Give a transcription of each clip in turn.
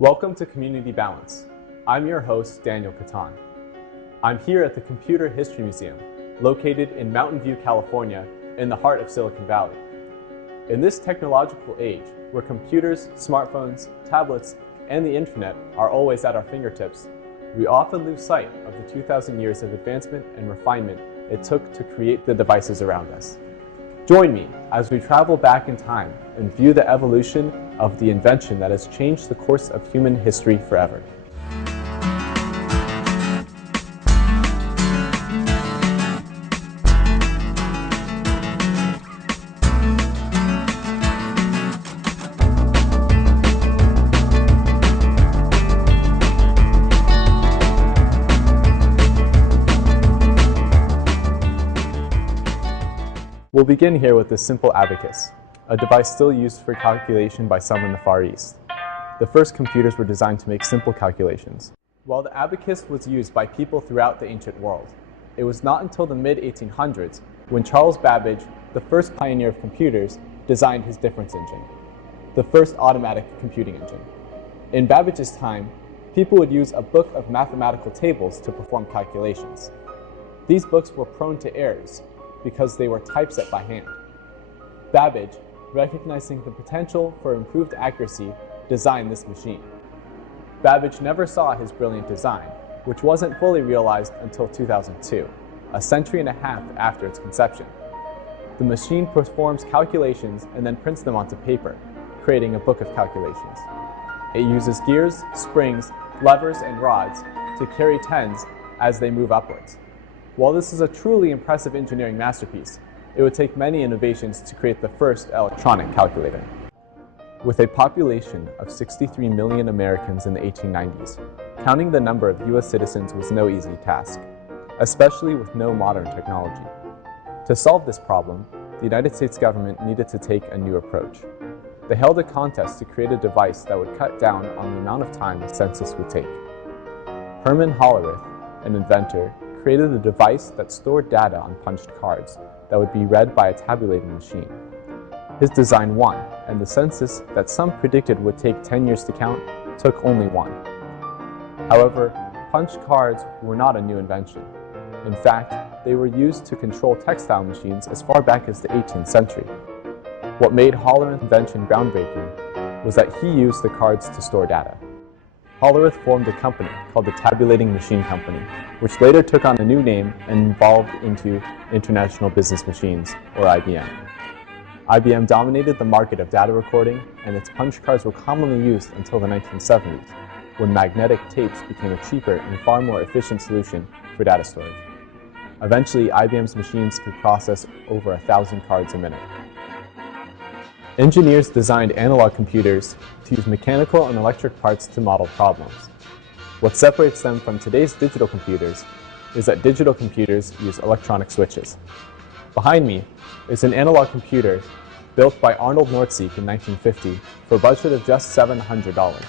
Welcome to Community Balance. I'm your host, Daniel Catan. I'm here at the Computer History Museum, located in Mountain View, California, in the heart of Silicon Valley. In this technological age, where computers, smartphones, tablets, and the internet are always at our fingertips, we often lose sight of the 2,000 years of advancement and refinement it took to create the devices around us. Join me as we travel back in time and view the evolution of the invention that has changed the course of human history forever. We'll begin here with this simple abacus, a device still used for calculation by some in the Far East. The first computers were designed to make simple calculations. While the abacus was used by people throughout the ancient world, it was not until the mid-1800s when Charles Babbage, the first pioneer of computers, designed his difference engine, the first automatic computing engine. In Babbage's time, people would use a book of mathematical tables to perform calculations. These books were prone to errors because they were typeset by hand. Babbage, recognizing the potential for improved accuracy, designed this machine. Babbage never saw his brilliant design, which wasn't fully realized until 2002, a century and a half after its conception. The machine performs calculations and then prints them onto paper, creating a book of calculations. It uses gears, springs, levers, and rods to carry tens as they move upwards. While this is a truly impressive engineering masterpiece, it would take many innovations to create the first electronic calculator. With a population of 63 million Americans in the 1890s, counting the number of US citizens was no easy task, especially with no modern technology. To solve this problem, the United States government needed to take a new approach. They held a contest to create a device that would cut down on the amount of time the census would take. Herman Hollerith, an inventor, created a device that stored data on punched cards that would be read by a tabulating machine. His design won, and the census that some predicted would take 10 years to count took only one. However, punched cards were not a new invention. In fact, they were used to control textile machines as far back as the 18th century. What made Hollerith's invention groundbreaking was that he used the cards to store data. Hollerith formed a company called the Tabulating Machine Company, which later took on a new name and evolved into International Business Machines, or IBM. IBM dominated the market of data recording, and its punch cards were commonly used until the 1970s, when magnetic tapes became a cheaper and far more efficient solution for data storage. Eventually, IBM's machines could process over 1,000 cards a minute. Engineers designed analog computers to use mechanical and electric parts to model problems. What separates them from today's digital computers is that digital computers use electronic switches. Behind me is an analog computer built by Arnold Nortziek in 1950 for a budget of just $700.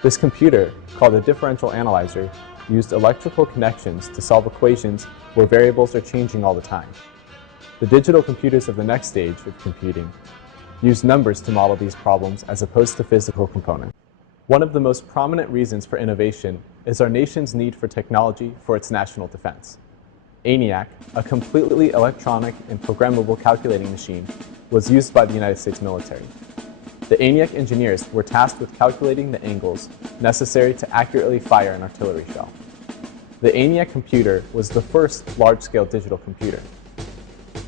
This computer, called a differential analyzer, used electrical connections to solve equations where variables are changing all the time. The digital computers of the next stage of computing use numbers to model these problems as opposed to physical components. One of the most prominent reasons for innovation is our nation's need for technology for its national defense. ENIAC, a completely electronic and programmable calculating machine, was used by the United States military. The ENIAC engineers were tasked with calculating the angles necessary to accurately fire an artillery shell. The ENIAC computer was the first large-scale digital computer.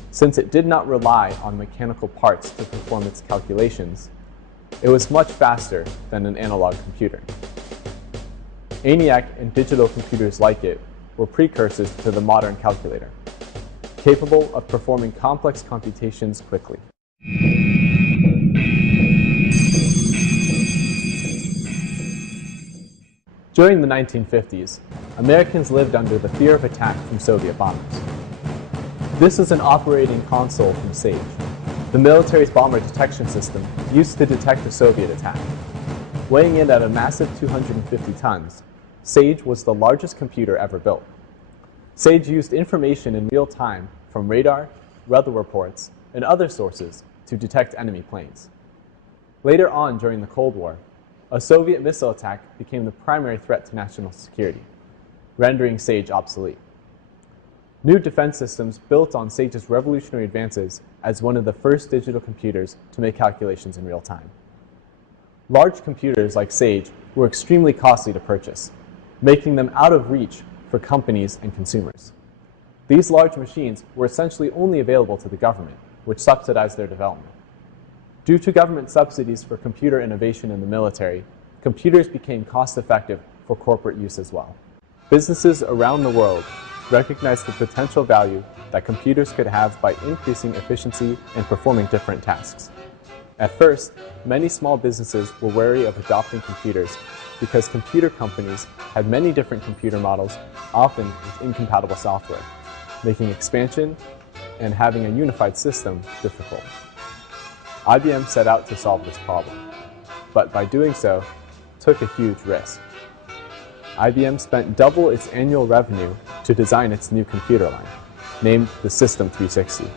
Since it did not rely on mechanical parts to perform its calculations, it was much faster than an analog computer. ENIAC and digital computers like it were precursors to the modern calculator, capable of performing complex computations quickly. During the 1950s, Americans lived under the fear of attack from Soviet bombers. This is an operating console from SAGE, the military's bomber detection system used to detect a Soviet attack. Weighing in at a massive 250 tons, SAGE was the largest computer ever built. SAGE used information in real time from radar, weather reports, and other sources to detect enemy planes. Later on during the Cold War, a Soviet missile attack became the primary threat to national security, rendering SAGE obsolete. New defense systems built on SAGE's revolutionary advances as one of the first digital computers to make calculations in real time. Large computers like SAGE were extremely costly to purchase, making them out of reach for companies and consumers. These large machines were essentially only available to the government, which subsidized their development. Due to government subsidies for computer innovation in the military, computers became cost-effective for corporate use as well. Businesses around the world recognized the potential value that computers could have by increasing efficiency and performing different tasks. At first, many small businesses were wary of adopting computers because computer companies had many different computer models, often with incompatible software, making expansion and having a unified system difficult. IBM set out to solve this problem, but by doing so, took a huge risk. IBM spent double its annual revenue to design its new computer line, named the System 360.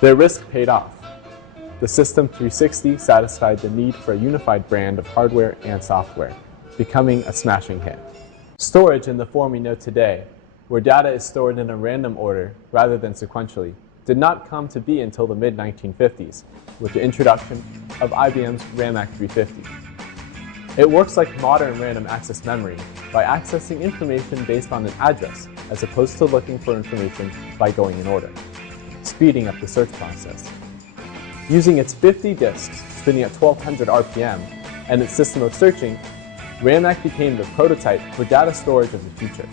Their risk paid off. The System 360 satisfied the need for a unified brand of hardware and software, becoming a smashing hit. Storage in the form we know today, where data is stored in a random order rather than sequentially, did not come to be until the mid-1950s, with the introduction of IBM's RAMAC 350. It works like modern random access memory by accessing information based on an address, as opposed to looking for information by going in order, speeding up the search process. Using its 50 disks spinning at 1200 RPM and its system of searching, RAMAC became the prototype for data storage of the future.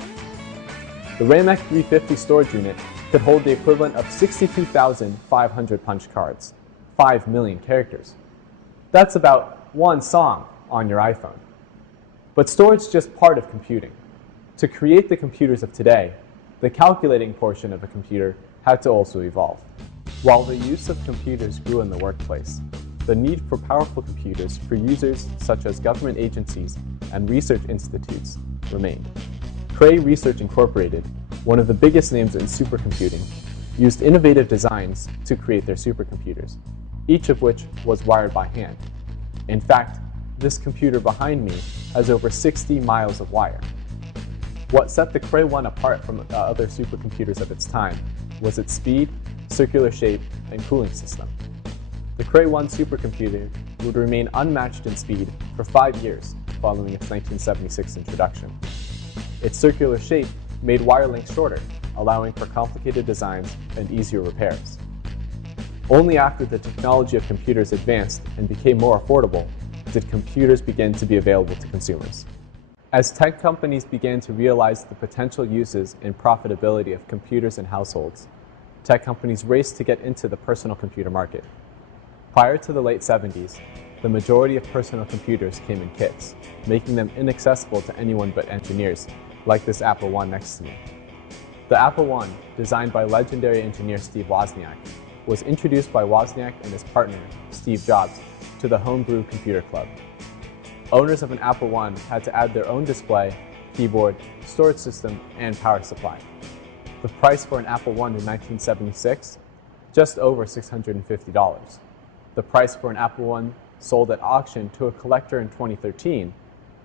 The RAMAC 350 storage unit could hold the equivalent of 62,500 punch cards, 5 million characters. That's about one song on your iPhone. But storage is just part of computing. To create the computers of today, the calculating portion of a computer had to also evolve. While the use of computers grew in the workplace, the need for powerful computers for users such as government agencies and research institutes remained. Cray Research Incorporated, one of the biggest names in supercomputing, used innovative designs to create their supercomputers, each of which was wired by hand. In fact, this computer behind me has over 60 miles of wire. What set the Cray 1 apart from other supercomputers of its time was its speed, circular shape, and cooling system. The Cray 1 supercomputer would remain unmatched in speed for 5 years following its 1976 introduction. Its circular shape made wire lengths shorter, allowing for complicated designs and easier repairs. Only after the technology of computers advanced and became more affordable did computers begin to be available to consumers. As tech companies began to realize the potential uses and profitability of computers in households, tech companies raced to get into the personal computer market. Prior to the late 70s, the majority of personal computers came in kits, making them inaccessible to anyone but engineers, like this Apple I next to me. The Apple I, designed by legendary engineer Steve Wozniak, was introduced by Wozniak and his partner, Steve Jobs, to the Homebrew Computer Club. Owners of an Apple I had to add their own display, keyboard, storage system, and power supply. The price for an Apple I in 1976? Just over $650. The price for an Apple I sold at auction to a collector in 2013?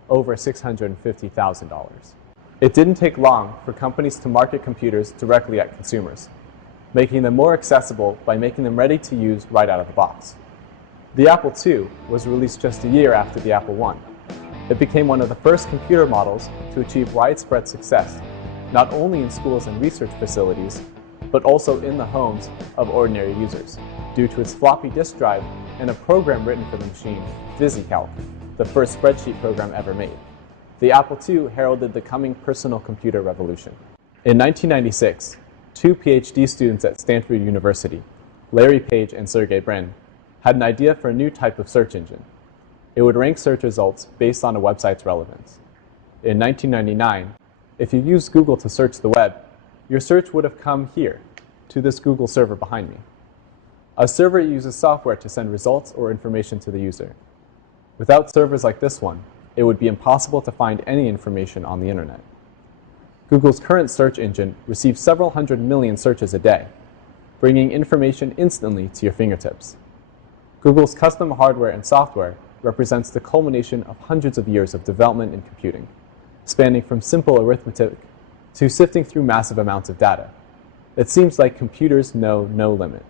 Over $650,000. It didn't take long for companies to market computers directly at consumers, making them more accessible by making them ready to use right out of the box. The Apple II was released just a year after the Apple I. It became one of the first computer models to achieve widespread success, not only in schools and research facilities, but also in the homes of ordinary users, due to its floppy disk drive and a program written for the machine, VisiCalc, the first spreadsheet program ever made. The Apple II heralded the coming personal computer revolution. In 1996, 2 PhD students at Stanford University, Larry Page and Sergey Brin, had an idea for a new type of search engine. It would rank search results based on a website's relevance. In 1999, if you used Google to search the web, your search would have come here, to this Google server behind me. A server uses software to send results or information to the user. Without servers like this one, it would be impossible to find any information on the internet. Google's current search engine receives several hundred million searches a day, bringing information instantly to your fingertips. Google's custom hardware and software represents the culmination of hundreds of years of development in computing, spanning from simple arithmetic to sifting through massive amounts of data. It seems like computers know no limit.